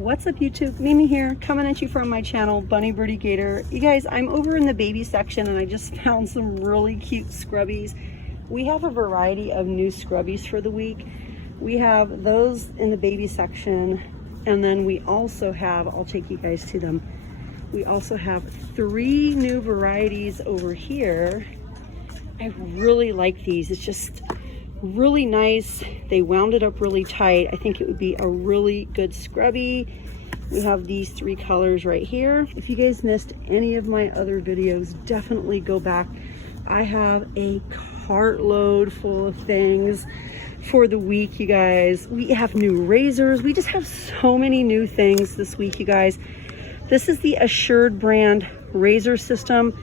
What's up YouTube? Mimi here, coming at you from my channel, Bunny Birdie Gator. You guys, I'm over in the baby section and I just found some really cute scrubbies. We have a variety of new scrubbies for the week. We have those in the baby section, and then we also have, I'll take you guys to them. We also have 3 new varieties over here. I really like these. It's just really nice. They wound it up really tight. I think it would be a really good scrubby. We have these 3 colors right here. If you guys missed any of my other videos, definitely go back. I have a cartload full of things for the week, you guys. We have new razors. We just have so many new things this week, you guys. This is the Assured brand razor system.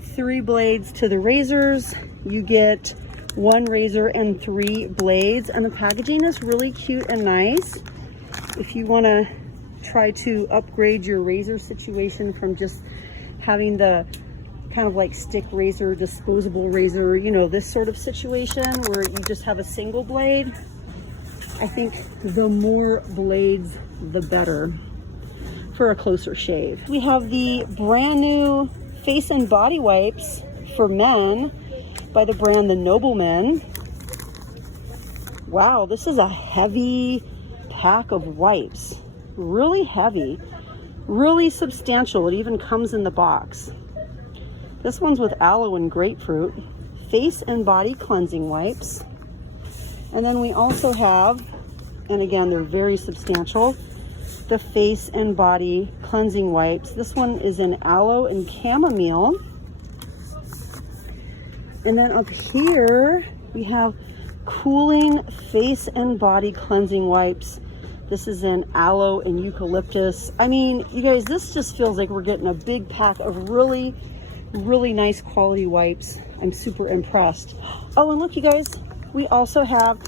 3 blades to the razors. You get 1 razor and 3 blades, and the packaging is really cute and nice. If you want to try to upgrade your razor situation from just having the kind of like stick razor, disposable razor, you know, this sort of situation where you just have a single blade, I think the more blades the better for a closer shave. We have the brand new face and body wipes for men by the brand The Nobleman. Wow, this is a heavy pack of wipes. Really heavy, really substantial. It even comes in the box. This one's with aloe and grapefruit. Face and body cleansing wipes. And then we also have, and again, they're very substantial, the face and body cleansing wipes. This one is in aloe and chamomile. And then up here, we have cooling face and body cleansing wipes. This is in aloe and eucalyptus. I mean, you guys, this just feels like we're getting a big pack of really, really nice quality wipes. I'm super impressed. Oh, and look, you guys, we also have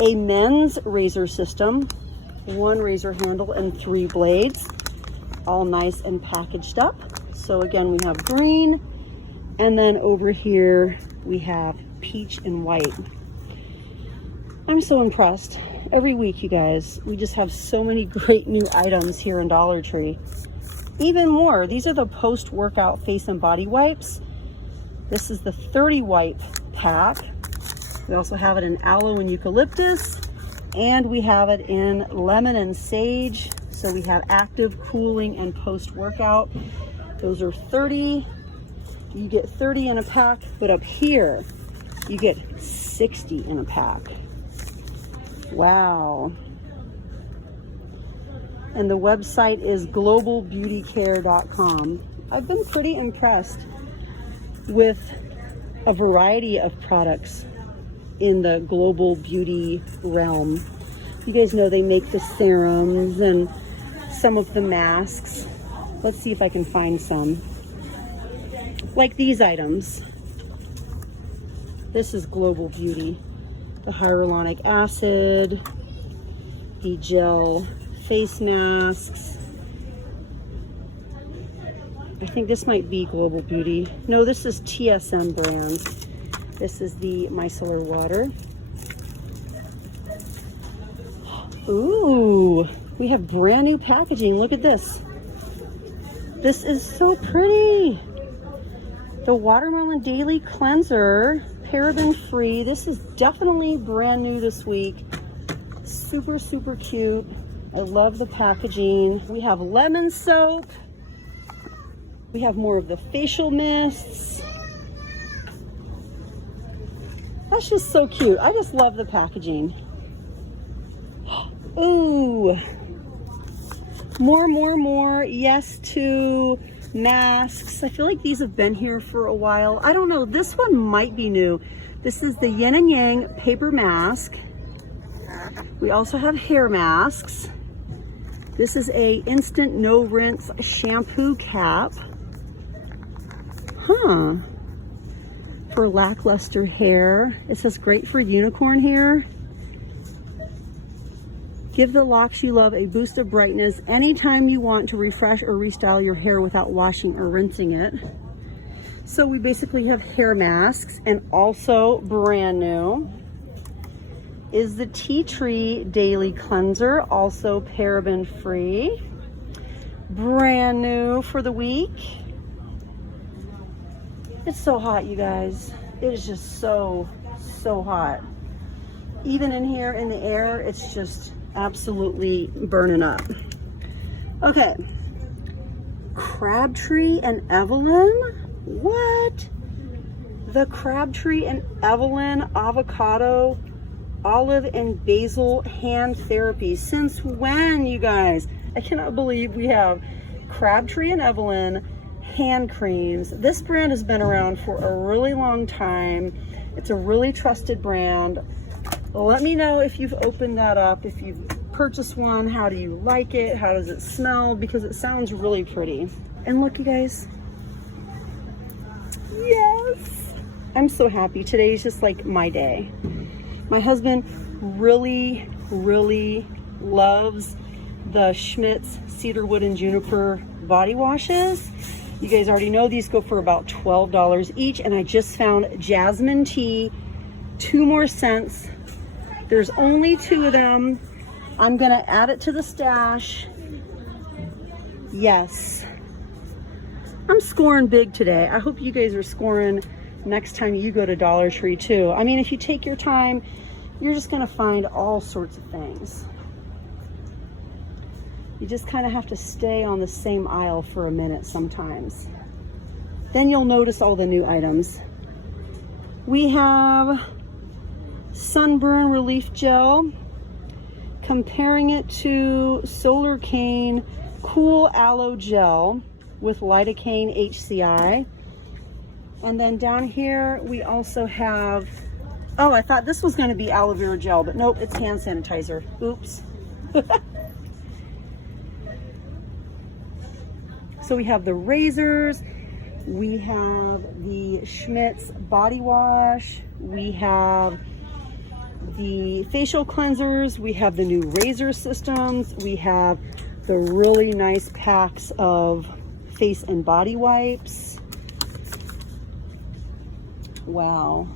a men's razor system. 1 razor handle and 3 blades, all nice and packaged up. So again, we have green, and then over here, we have peach and white. I'm so impressed. Every week, you guys, we just have so many great new items here in Dollar Tree. Even more, these are the post-workout face and body wipes. This is the 30 wipe pack. We also have it in aloe and eucalyptus, and we have it in lemon and sage. So we have active, cooling, and post-workout. Those are 30. You get 30 in a pack, but up here, you get 60 in a pack. Wow. And the website is globalbeautycare.com. I've been pretty impressed with a variety of products in the global beauty realm. You guys know they make the serums and some of the masks. Let's see if I can find some. Like these items. This is Global Beauty. The hyaluronic acid, the gel face masks. I think this might be Global Beauty. No, this is TSM brand. This is the micellar water. Ooh, we have brand new packaging. Look at this. This is so pretty. The Watermelon Daily Cleanser, paraben free. This is definitely brand new this week. Super, super cute. I love the packaging. We have lemon soap. We have more of the facial mists. That's just so cute. I just love the packaging. Ooh. More. Yes to masks. I feel like these have been here for a while. I don't know. This one might be new. This is the Yin and Yang paper mask. We also have hair masks. This is a instant no rinse shampoo cap. Huh. For lackluster hair. It says great for unicorn hair. Give the locks you love a boost of brightness anytime you want to refresh or restyle your hair without washing or rinsing it. So we basically have hair masks, and also brand new. is the Tea Tree Daily Cleanser, also paraben free. Brand new for the week. It's so hot, you guys. It is just so hot. Even in here in the air, it's just absolutely burning up. Okay. Crabtree and Evelyn? What? The Crabtree and Evelyn avocado, olive, and basil hand therapy. Since when, you guys? I cannot believe we have Crabtree and Evelyn hand creams. This brand has been around for a really long time. It's a really trusted brand. Let me know if you've opened that up, if you've purchased one. How do you like it? How does it smell? Because it sounds really pretty. And look, you guys. Yes! I'm so happy. Today's just like my day. My husband really loves the Schmidt's Cedarwood and Juniper body washes. You guys already know these go for about $12 each, and I just found jasmine tea, 2 more cents. There's only 2 of them. I'm gonna add it to the stash. Yes. I'm scoring big today. I hope you guys are scoring next time you go to Dollar Tree too. I mean, if you take your time, you're just gonna find all sorts of things. You just kind of have to stay on the same aisle for a minute sometimes. Then you'll notice all the new items. We have sunburn relief gel, comparing it to Solar Cane Cool Aloe Gel with lidocaine HCI. And then down here we also have, oh, I thought this was going to be aloe vera gel, but nope, it's hand sanitizer. Oops. So we have the razors, we have the Schmidt's body wash, we have the facial cleansers, we have the new razor systems, we have the really nice packs of face and body wipes. Wow.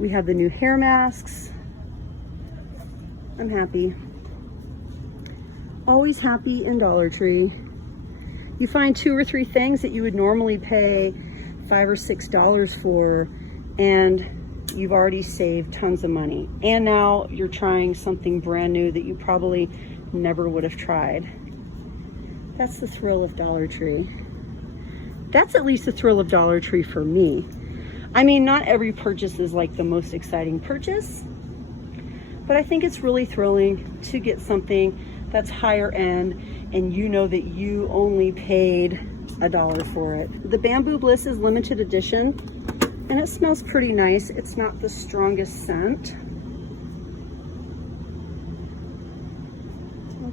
We have the new hair masks. I'm happy. Always happy in Dollar Tree. You find 2 or 3 things that you would normally pay $5 or $6 for, and you've already saved tons of money. And now you're trying something brand new that you probably never would have tried. That's the thrill of Dollar Tree. That's at least the thrill of Dollar Tree for me. I mean, not every purchase is like the most exciting purchase, but I think it's really thrilling to get something that's higher end and you know that you only paid $1 for it. The Bamboo Bliss is limited edition and it smells pretty nice. It's not the strongest scent.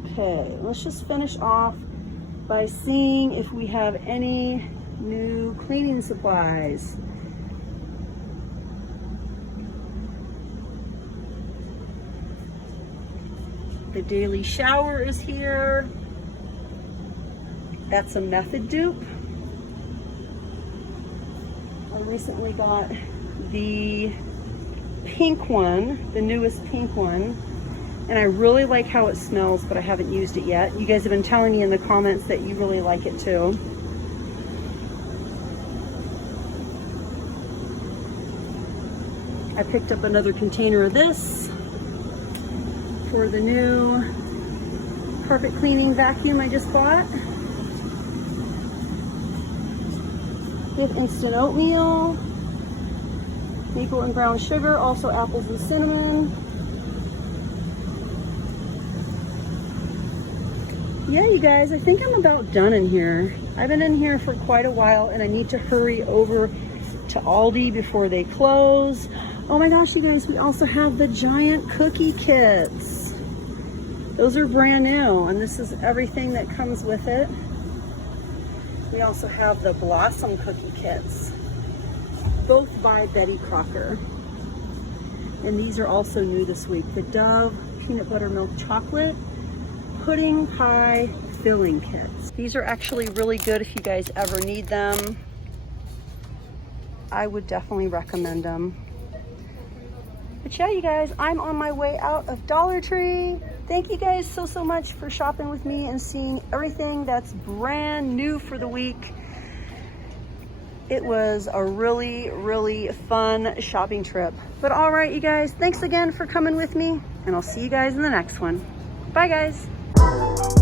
Okay, let's just finish off by seeing if we have any new cleaning supplies. The daily shower is here. That's a Method dupe. I recently got the pink one, the newest pink one, and I really like how it smells, but I haven't used it yet. You guys have been telling me in the comments that you really like it too. I picked up another container of this for the new carpet cleaning vacuum I just bought. We have instant oatmeal, maple and brown sugar, also apples and cinnamon. Yeah, you guys, I think I'm about done in here. I've been in here for quite a while and I need to hurry over to Aldi before they close. Oh my gosh, you guys, we also have the giant cookie kits. Those are brand new, and this is everything that comes with it. We also have the Blossom cookie kits, both by Betty Crocker. And these are also new this week. The Dove Peanut Butter Milk Chocolate Pudding Pie Filling Kits. These are actually really good if you guys ever need them. I would definitely recommend them. But yeah, you guys, I'm on my way out of Dollar Tree. Thank you guys so much for shopping with me and seeing everything that's brand new for the week. It was a really fun shopping trip. But all right, you guys, thanks again for coming with me, and I'll see you guys in the next one. Bye, guys.